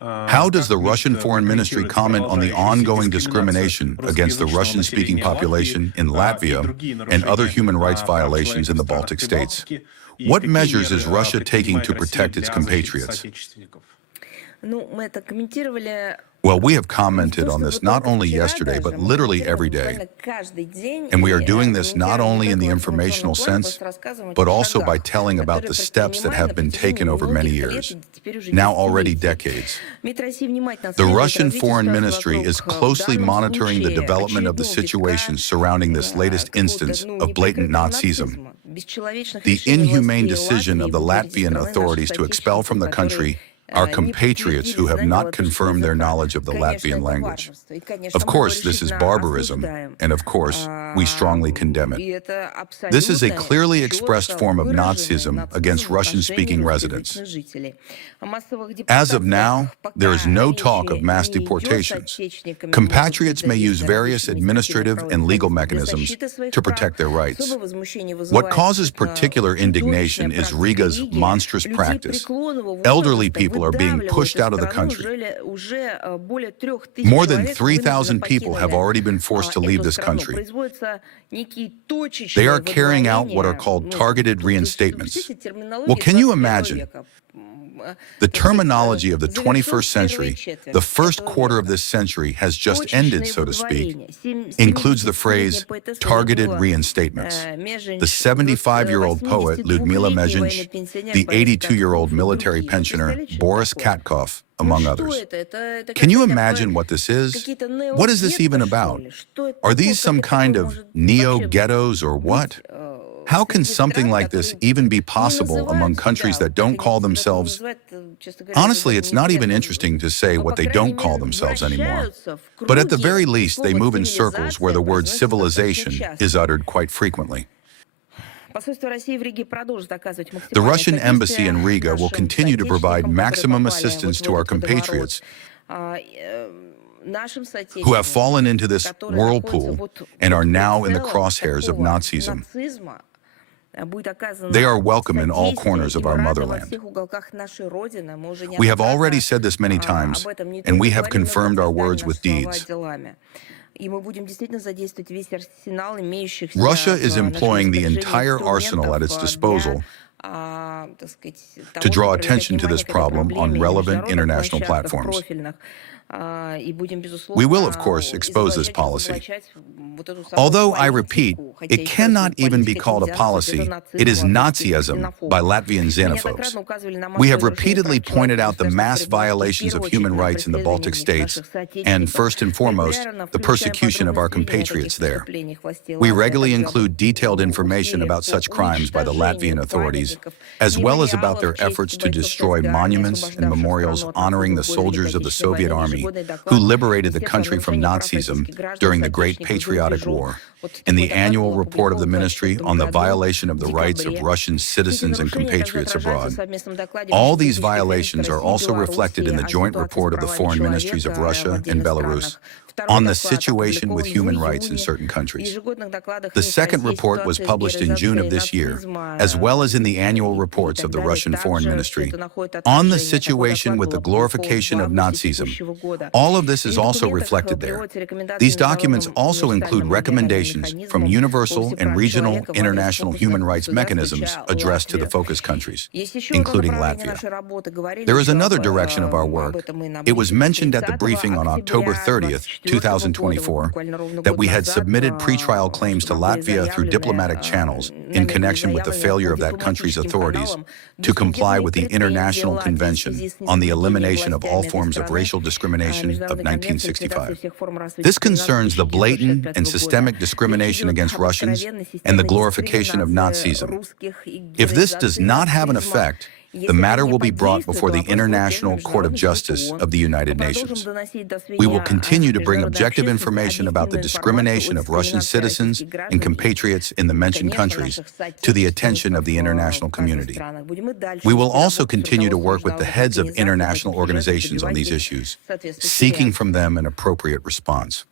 How does the Russian Foreign Ministry comment on the ongoing discrimination against the Russian-speaking population in Latvia and other human rights violations in the Baltic states? What measures is Russia taking to protect its compatriots? Well, we have commented on this not only yesterday, but literally every day. And we are doing this not only in the informational sense, but also by telling about the steps that have been taken over many years, now already decades. The Russian Foreign Ministry is closely monitoring the development of the situation surrounding this latest instance of blatant Nazism. The inhumane decision of the Latvian authorities to expel from the country our compatriots who have not confirmed their knowledge of the Latvian language. Of course, this is barbarism, and of course, we strongly condemn it. This is a clearly expressed form of Nazism against Russian-speaking residents. As of now, there is no talk of mass deportations. Compatriots may use various administrative and legal mechanisms to protect their rights. What causes particular indignation is Riga's monstrous practice. Elderly people are being pushed out of the country. More than 3,000 people have already been forced to leave this country. They are carrying out what are called targeted reinstatements. Well, can you imagine? The terminology of the 21st century, the first quarter of this century has just ended, so to speak, includes the phrase targeted reinstatements. The 75-year-old poet Lyudmila Mezhinch, the 82-year-old military pensioner Boris Katkov, among others. Can you imagine what this is? What is this even about? Are these some kind of neo-ghettos or what? How can something like this even be possible among countries that don't call themselves? Honestly, it's not even interesting to say what they don't call themselves anymore. But at the very least, they move in circles where the word civilization is uttered quite frequently. The Russian embassy in Riga will continue to provide maximum assistance to our compatriots who have fallen into this whirlpool and are now in the crosshairs of Nazism. They are welcome in all corners of our motherland. We have already said this many times, and we have confirmed our words with deeds. Russia is employing the entire arsenal at its disposal to draw attention to this problem on relevant international platforms. We will, of course, expose this policy. Although, I repeat, it cannot even be called a policy, it is Nazism by Latvian xenophobes. We have repeatedly pointed out the mass violations of human rights in the Baltic states and, first and foremost, the persecution of our compatriots there. We regularly include detailed information about such crimes by the Latvian authorities, as well as about their efforts to destroy monuments and memorials honoring the soldiers of the Soviet Army who liberated the country from Nazism during the Great Patriotic War, in the annual report of the Ministry on the violation of the rights of Russian citizens and compatriots abroad. All these violations are also reflected in the joint report of the foreign ministries of Russia and Belarus on the situation with human rights in certain countries. The second report was published in June of this year, as well as in the annual reports of the Russian Foreign Ministry on the situation with the glorification of Nazism. All of this is also reflected there. These documents also include recommendations from universal and regional international human rights mechanisms addressed to the focus countries, including Latvia. There is another direction of our work. It was mentioned at the briefing on October 30th, 2024, that we had submitted pretrial claims to Latvia through diplomatic channels in connection with the failure of that country's authorities to comply with the International Convention on the Elimination of All Forms of Racial Discrimination of 1965. This concerns the blatant and systemic discrimination against Russians and the glorification of Nazism. If this does not have an effect, the matter will be brought before the International Court of Justice of the United Nations. We will continue to bring objective information about the discrimination of Russian citizens and compatriots in the mentioned countries to the attention of the international community. We will also continue to work with the heads of international organizations on these issues, seeking from them an appropriate response.